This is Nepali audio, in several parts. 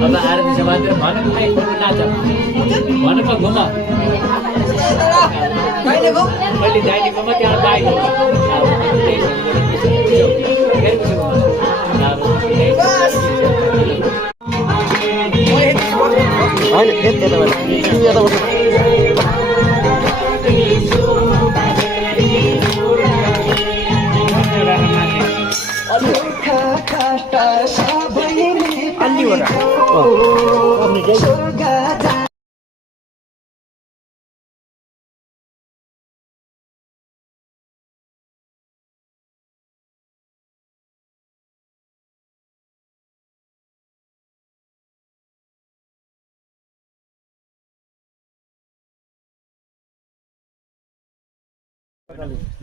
अब आरती सभातिर भनौँ न एकपल्ट नाच भनौँ न घुम अहिले दाइले घुम त्यहाँ दाइ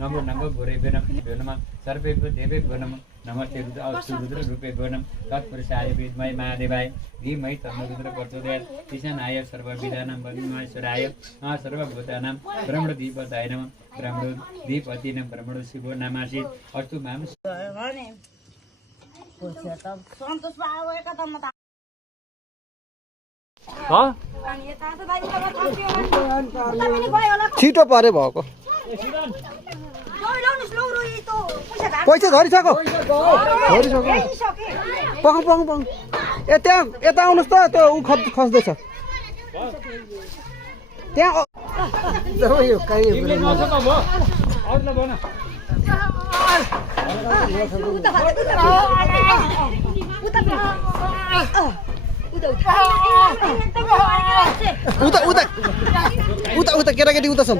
नमो नमो भूरेभ्यो नमः सर्वेभ्यो देवेभ्यो नमः नमस्ते रुद्र अस्तु रुद्र रूपेभ्यो नमः तत्पुरुषाय विद्महे महादेवाय धीमहि तन्नो रुद्र प्रचोदयात् ईशानाय सर्वविद्यानां परमेश्वराय सर्वभूतानां ब्रह्मणदीपताय नमः ब्रह्मणदीपतिनं ब्रह्मणो शिवो नामासि अस्तु माम छिटो परे भएको पैसा धरिसक्यो पकाउँ पकाउँ पकाउँ त्यहाँ यता आउनुहोस् त त्यो ऊ खस्दैछ त्यहाँ उता केटाकेटी उता छन्